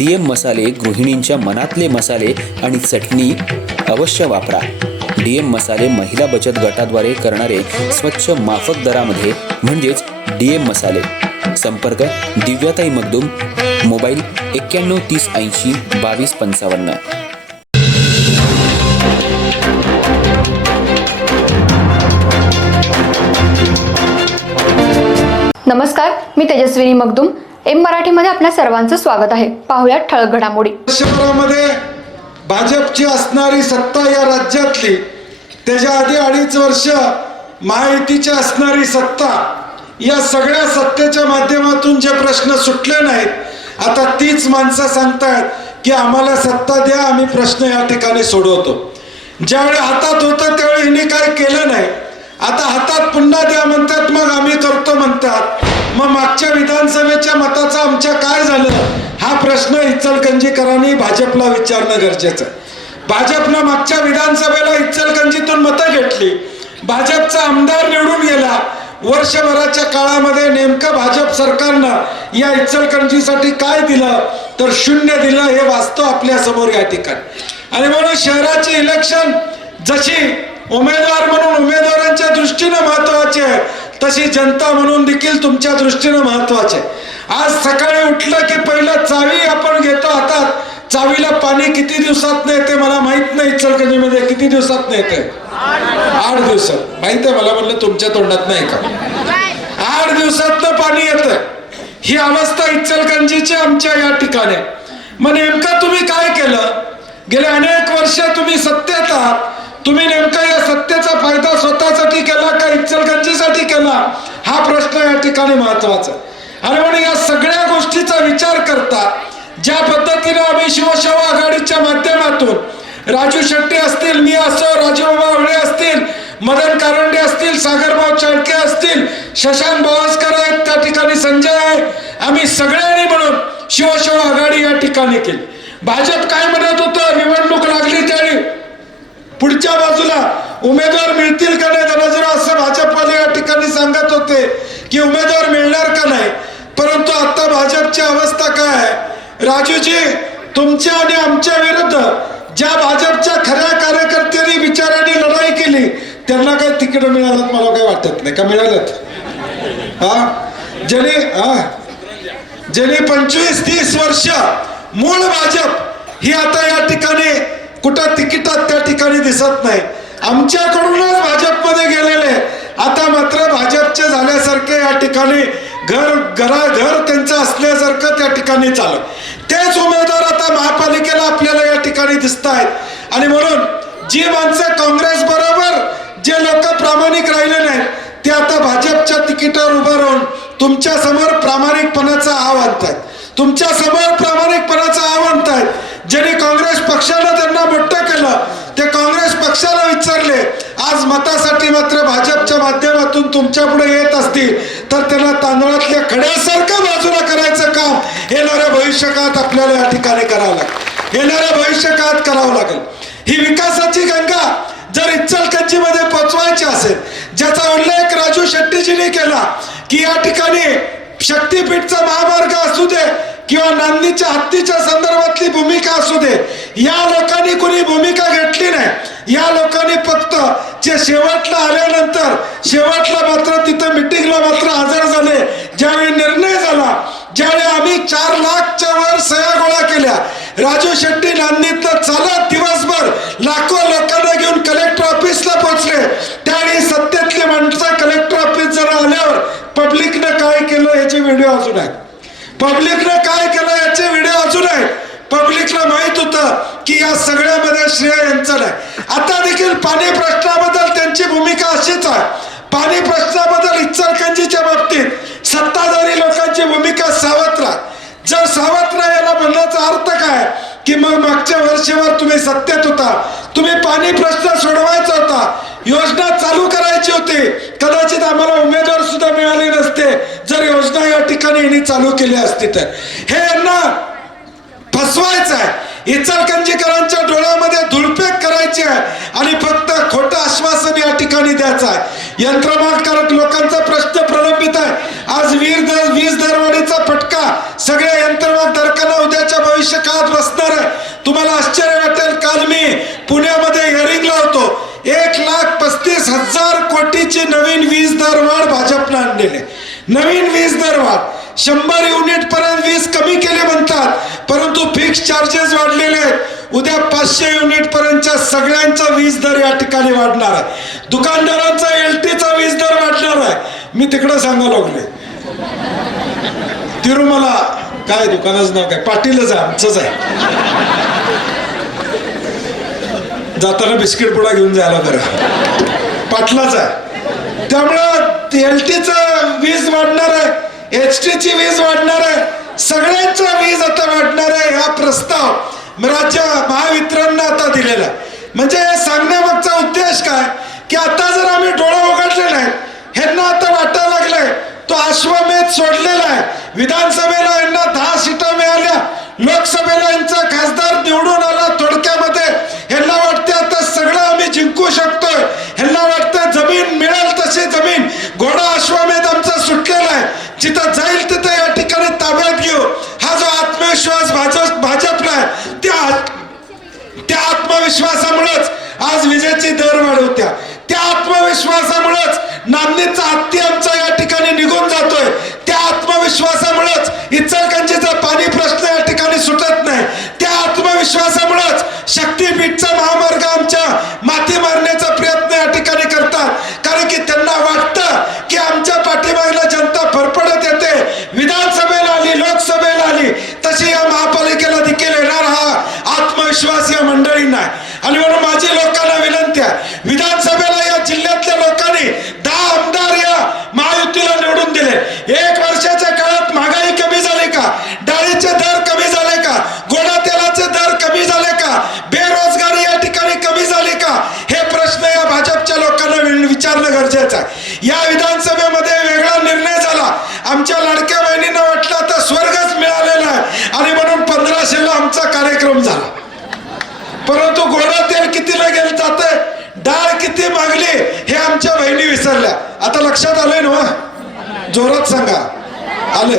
DM मसाले गृहिणींच्या मनातले मसाले आणि चटणी अवश्य वापरा. डीएम मसाले महिला बचत गटाद्वारे करणारे स्वच्छ माफक दरामध्ये म्हणजेच डीएम मसाले. संपर्क दिव्याताई मगदूम मोबाईल एक्क्याण्णव तीस ऐंशी बावीस पंचावन्न. नमस्कार मी तेजस्विनी मगदुम एम मराठीमध्ये आपल्या सर्वांचं स्वागत आहे. पाहुयात ठळक घडामोडी. वर्षभरामध्ये भाजपची असणारी सत्ता या राज्यातली त्याच्या आधी अडीच वर्ष महायुतीची असणारी सत्ता या सगळ्या सत्तेच्या माध्यमातून जे प्रश्न सुटले नाहीत आता तीच माणसं सांगतायत की आम्हाला सत्ता द्या आम्ही प्रश्न या ठिकाणी सोडवतो. ज्यावेळी हातात होतं त्यावेळी हिने काय केलं नाही. आता हातात पुन्हा द्या म्हणतात मग आम्ही करतो म्हणतात. मग मागच्या विधानसभेच्या मताचं आमच्या काय झालं? हा प्रश्न इचलकंजीकरांनी भाजपला विचारणं गरजेचं. भाजपनं मागच्या विधानसभेला इचलकंजीतून मतं घेतली. भाजपचा आमदार निवडून गेला. वर्षभराच्या काळामध्ये नेमकं भाजप सरकारनं या इचलकंजीसाठी काय दिलं? तर शून्य दिलं हे वास्तव आपल्यासमोर या ठिकाणी. आणि म्हणून शहराची इलेक्शन जशी उमेदवार म्हणून उमेदवारांच्या दृष्टीनं महत्वाची आहे तशी जनता म्हणून देखील तुमच्या दृष्टीनं महत्त्वाचे आज सकाळी उठलं की पहिलं चावी आपण घेतो हातात. चावीला पाणी किती दिवसात येते मला माहीत नाही इचलकरंजीमध्ये किती दिवसात येते आठ दिवसात. माहीत आहे मला म्हणलं तुमच्या तोंडात नाही का? आठ दिवसात पाणी येतं ही अवस्था इचलकरंजीची आमच्या या ठिकाणी. मग नेमकं तुम्ही काय केलं? गेले अनेक वर्ष तुम्ही सत्तेत आहात. तुम्ही नेमकं या फायदा स्वतःसाठी केला का इचलकरंजीसाठी केला? हा प्रश्न या ठिकाणी महत्त्वाचा आणि म्हणून या सगळ्या गोष्टीचा विचार करता ज्या पद्धतीने आम्ही शिवसेना आघाडीच्या माध्यमातून राजू शेट्टी असतील मी असो राजूबाबा आवळे असतील मदन कारंडे असतील सागरभाऊ चाळके असतील शशांक बावस्कर आहेत त्या ठिकाणी संजय आहे. आम्ही सगळ्यांनी म्हणून शिवसेना आघाडी या ठिकाणी केली. भाजप काय म्हणत होतं? निवडणूक लागली त्यावेळी. पुढच्या बाजूला उमेदवार मिळतील का नाही धनाजीराव असं भाजपवाले या ठिकाणी सांगत होते की उमेदवार मिळणार का नाही. परंतु आता भाजपची अवस्था काय आहे? राजूजी तुमच्या आणि आमच्या विरुद्ध ज्या भाजपच्या खऱ्या कार्यकर्त्यांनी विचारांनी लढाई केली त्यांना काही तिकीट मिळालं मला काही वाटत नाही. का मिळालं हा? ज्याने हा? ज्याने पंचवीस तीस वर्ष मूळ भाजप ही आता या ठिकाणी कुठं तिकिटात त्या ठिकाणी दिसत नाही. आमच्याकडूनच भाजपमध्ये गेलेले. आता मात्र भाजपचे झाल्यासारखे या ठिकाणी घर घरा घर त्यांचं असल्यासारखं त्या ठिकाणी चालू तेच उमेदवार आता महापालिकेला आपल्याला या ठिकाणी दिसत आहेत. आणि म्हणून जी माणसं काँग्रेस बरोबर जे लोक प्रामाणिक राहिले नाहीत ते आता भाजपच्या तिकिटावर उभं राहून तुमच्यासमोर प्रामाणिकपणाचा आव्हान आहेत तुमच्यासमोर प्रामाणिकपणाचा आव्हान आहेत ज्यांनी काँग्रेस पक्षानं त्यांना मोठं केलं ते काँग्रेस पक्षाला विचारले आज मतासाठी मात्र भाजपच्या माध्यमातून तुमच्यापुढे येत असतील तर त्यांना तांदळातल्या खड्यासारखं बाजूला करायचं काम येणाऱ्या भविष्यकाळात आपल्याला या ठिकाणी करावं लागेल. येणाऱ्या भविष्यकाळात करावं लागेल. ही विकासाची गंगा जर इचलकंजीमध्ये पोचवायची असेल ज्याचा उल्लेख राजू शेट्टीजीने केला की या ठिकाणी शक्तीपीठचा महामार्ग असू दे किंवा नांदीच्या हत्तीच्या संदर्भातली भूमिका असू दे या लोकांनी कोणी भूमिका घेतली नाही. या लोकांनी फक्त जे शेवटला आल्यानंतर शेवटला मात्र तिथं मिटिंगला मात्र हजर झाले. ज्यावेळी निर्णय झाला ज्यावेळी आम्ही चार लाखच्या वर सह्या गोळा केल्या. राजू शेट्टी नांदीतनं चालत दिवसभर लाखो लोकांना घेऊन कलेक्टर ऑफिसला पोहोचले. त्यावेळी सत्तेतले माणसं कलेक्टर ऑफिस जरा आल्यावर पब्लिकनं काय केलं याचे व्हिडिओ अजून आहेत पब्लिकनं काय केलं याचे व्हिडिओ अजून आहेत. पब्लिकला माहीत होतं की या सगळ्यामध्ये श्रेय यांचं नाही. आता देखील पाणी प्रश्नाबद्दल त्यांची भूमिका अशीच आहे. पाणी प्रश्नाबद्दल इचलकंजीच्या बाबतीत सत्ताधारी लोकांची भूमिका सावत्र आहे. जर सावत्र याला म्हणण्याचा अर्थ काय? की मग मागच्या वर्षभर तुम्ही सत्तेत होता. तुम्ही पाणी प्रश्न सोडवायचा होता. योजना चालू करायची होती. कदाचित आम्हाला उमेदवार सुद्धा मिळाले नसते. जर योजना या ठिकाणी यांनी चालू केली असती तर. हे यांना फसवायचं आहे. इचलकंजीकरांच्या डोळ्यामध्ये धुळपेक करायची आहे. आणि फक्त खोटं आश्वासन या ठिकाणी द्यायचं आहे. यंत्रमागकारक लोकांचा प्रश्न प्रलंबित आहे. आज वीर दर वीज उद्याच्या बसणार आहे. तुम्हाला आश्चर्य वाटेल काल मी पुण्यामध्ये हिअरिंग लावतो एक लाख पस्तीस हजार कोटीची नवीन वीज दरवाढ भाजपनं आणलेली नवीन वीज दरवाढ शंभर युनिट पर्यंत वीज कमी केले म्हणतात परंतु फिक्स चार्जेस वाढलेले आहेत. उद्या पाचशे युनिट पर्यंतच्या सगळ्यांचा वीज दर या ठिकाणी वाढणार आहे. दुकानदारांचा एल टीचा वीज दर वाढणार आहे. मी तिकडं सांगायला लागले तिरुमला काय दुकानाचं नाव काय? पाटीलच आहे आमचंच आहे. जाताना बिस्किट पुडा घेऊन जायला बरं. पाटलाच आहे. त्यामुळं एल टीचं वीज वाढणार आहे एच टीची वीज वाढणार आहे सगळ्यांचा वीज आता वाढणार आहे हा प्रस्ताव राज्य महावितरणनं आता दिलेला आहे. म्हणजे सांगण्यामागचा उद्देश काय? की आता जर आम्ही डोळा उघडले नाही ह्यांना आता वाटायला लागलंय तो अश्वमेध सोडलेला आहे. विधानसभेत यांना दहा सीटा मिळाल्या लोकसभेला यांचा खासदार निवडून आला थोडक्यामध्ये. ह्यांना वाटते आता सगळं आम्ही जिंकू शकतोय. ह्यांना वाटतं जमीन मिळेल तशी जमीन. घोडा अश्वमेध आमचा सुटलेला आहे. जिथं जाईल तिथं या ठिकाणी ताब्यात घेऊ. हा जो आत्मविश्वास भाजप भाजपला आहे त्या त्या आत्मविश्वासामुळेच आज विजेची दर वाढवत्या. त्या आत्मविश्वासामुळेच नांदणीचा हत्ती आमचा या ठिकाणी निघून विचारणं गरजेचं आहे. या विधानसभेमध्ये वेगळा निर्णय झाला. आमच्या लाडक्या बहिणींना वाटलं आता स्वर्गच मिळालेला आहे. आणि म्हणून पंधराशेला आमचा कार्यक्रम झाला. परंतु गोडा तेल कितीला गेलं जाते? डाळ किती मागली हे आमच्या बहिणी विसरल्या. आता लक्षात आलंय ना हो? जोरात सांगा. आले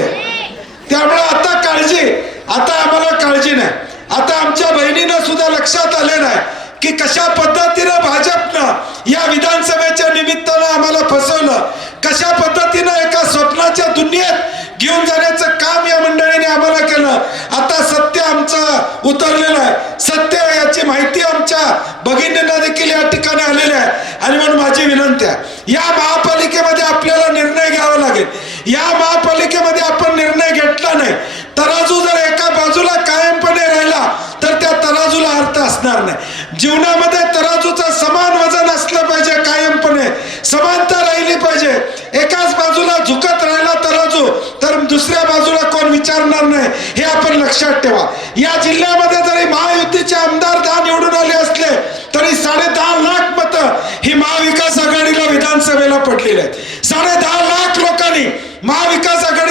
त्यामुळे आता काळजी. आता आम्हाला काळजी नाही. आता आमच्या बहिणीनं सुद्धा लक्षात आले नाही. की कशा पद्धतीनं भाजपनं या विधानसभेच्या निमित्तानं आम्हाला फसवलं? कशा पद्धतीनं एका स्वप्नाच्या दुनियेत घेऊन जाण्याचं काम या मंडळीने आम्हाला केलं? आता सत्य आमचं उतरलेलं आहे. सत्य याची माहिती आमच्या भगिनींना देखील या ठिकाणी आलेली आहे. आणि म्हणून माझी विनंती आहे या महापालिकेमध्ये आपल्याला निर्णय घ्यावा लागेल. या महापालिकेमध्ये आपण निर्णय घेतला नाही. तराजू जर एका बाजूला कायमपणे राहिला तर त्या तराजूला अर्थ असणार नाही. जीवनामध्ये तराजूचा समान वजन असलं पाहिजे कायमपणे. समानता राहिली पाहिजे. एकाच बाजूला झुकत राहिला तराजू तर दुसऱ्या बाजूला कोण विचारणार नाही? हे आपण लक्षात ठेवा. या जिल्ह्यामध्ये जरी महायुतीचे आमदार दहा निवडून आले असले तरी साडे दहा लाख मत ही महाविकास आघाडीला विधानसभेला पडलेली आहेत. साडे दहा लाख लोकांनी महाविकास आघाडी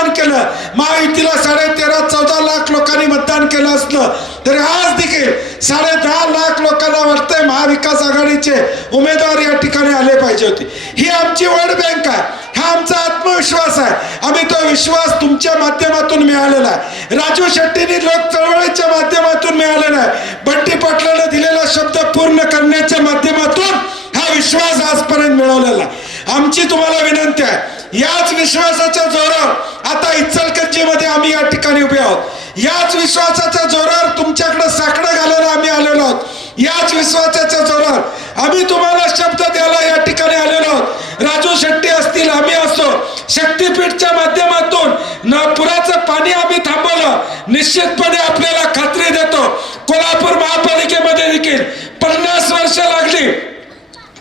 मतदान केलं. महायुतीला साडे तेरा चौदा लाख लोकांनी मतदान केलं असलं तरी आज देखील साडे दहा लाख लोकांना वाटतंय महाविकास आघाडीचे उमेदवार या ठिकाणी आले पाहिजे होते. ही आमची वर्ल्ड बँक आहे. हा आमचा आत्मविश्वास आहे. आम्ही तो विश्वास तुमच्या माध्यमातून मिळालेला आहे. राजू शेट्टींनी लोक चळवळीच्या माध्यमातून मिळालेला आहे. बंटी पाटलाने दिलेला शब्द पूर्ण करण्याच्या माध्यमातून हा विश्वास आजपर्यंत मिळवलेला आहे. आमची तुम्हाला विनंती आहे. याच विश्वासाच्या जोरावर आता इचलकंजीमध्ये आम्ही या ठिकाणी उभे आहोत. याच विश्वासाच्या जोरावर तुमच्याकडे साकडं घालायला आम्ही आलेलो आहोत. याच विश्वासाच्या जोरावर आम्ही तुम्हाला शब्द द्यायला या ठिकाणी आलेलो आहोत. राजू शेट्टी असतील आम्ही असो शक्तीपीठच्या माध्यमातून न पुराचं पाणी आम्ही थांबवलं. निश्चितपणे आपल्याला खात्री देतो. कोल्हापूर महापालिकेमध्ये देखील पन्नास वर्ष लागली.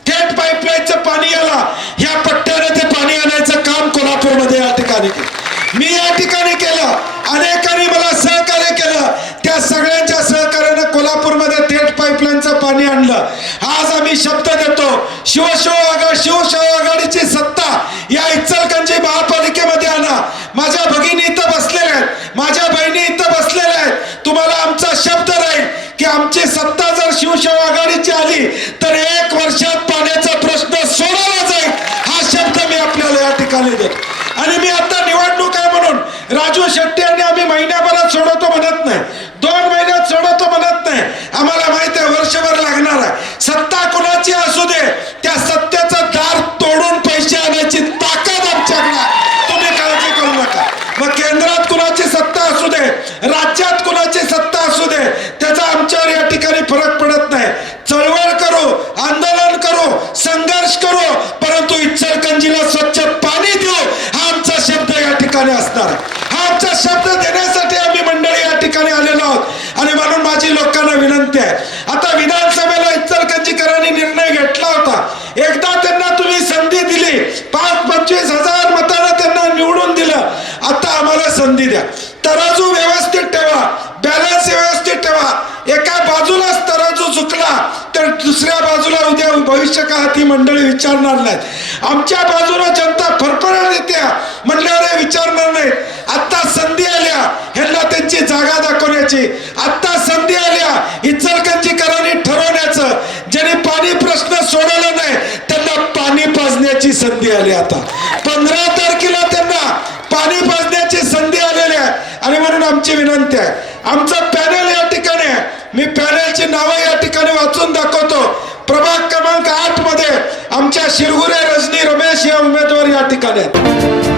थेट पाईपलाईनचं पाणी आला. या पट्ट्याने ते पाणी आणायचं काम कोल्हापूरमध्ये या ठिकाणी केलं. मी या ठिकाणी केलं. अनेकांनी मला सहकार्य केलं. त्या सगळ्यांच्या सहकार्यानं कोल्हापूरमध्ये थेट पाईपलाईनचं पाणी आणलं. आज आम्ही शब्द देतो शिवशिव आघाडी शिवशिव आघाडीची सत्ता या इचलकरंजी महापालिकेमध्ये आणा. माझ्या भगिनी इथं बसलेल्या आहेत. माझ्या बहिणी इथं बसलेल्या आहेत. तुम्हाला आमचा शब्द राहील की आमची सत्ता जर शिवशिव आघाडीची आली तर एक वर्षात पाणी प्रश्न सोडवला जाईल हा शब्द मी आपल्याला या ठिकाणी देतो आणि मी आता निवडणूक आहे म्हणून राजू शेट्टी आणि आम्ही महिन्याभरात सोडवतो म्हणत नाही. विनंती आहे. आता विधानसभेला इच्छलकंजीकरांनी निर्णय घेतला होता. एकदा त्यांना तुम्ही संधी दिली. पाच पंचवीस हजार मतांना त्यांना निवडून दिलं. आता आम्हाला संधी द्या. तराजू व्यवस्थित ठेवा. बॅलन्स व्यवस्थित ठेवा. एका बाजूलाच चुकला तर दुसऱ्या बाजूला उद्या भविष्य काळात ही मंडळी विचारणार नाहीत. आमच्या बाजूला जनता फरफरा येत्या म्हणल्यावर विचारणार नाहीत. आत्ता संधी आल्या ह्यांना त्यांची जागा दाखवण्याची. आत्ता संधी आल्या इचलकंजीकरांनी ठरवण्याचं. ज्यांनी पाणी प्रश्न सोडवला नाही त्यांना पाणी पाजण्याची संधी आली आता. पंधरा तारखेला त्यांना पाणी पाजण्याची संधी आलेली आहे. आणि म्हणून आमची विनंती आहे. आमचं पॅनल या आहे मी पॅनलची नावं या ठिकाणी वाचून दाखवतो. प्रभाग क्रमांक आठमध्ये आमच्या शिरगुरे रजनी रमेश या उमेदवार या ठिकाणी आहेत.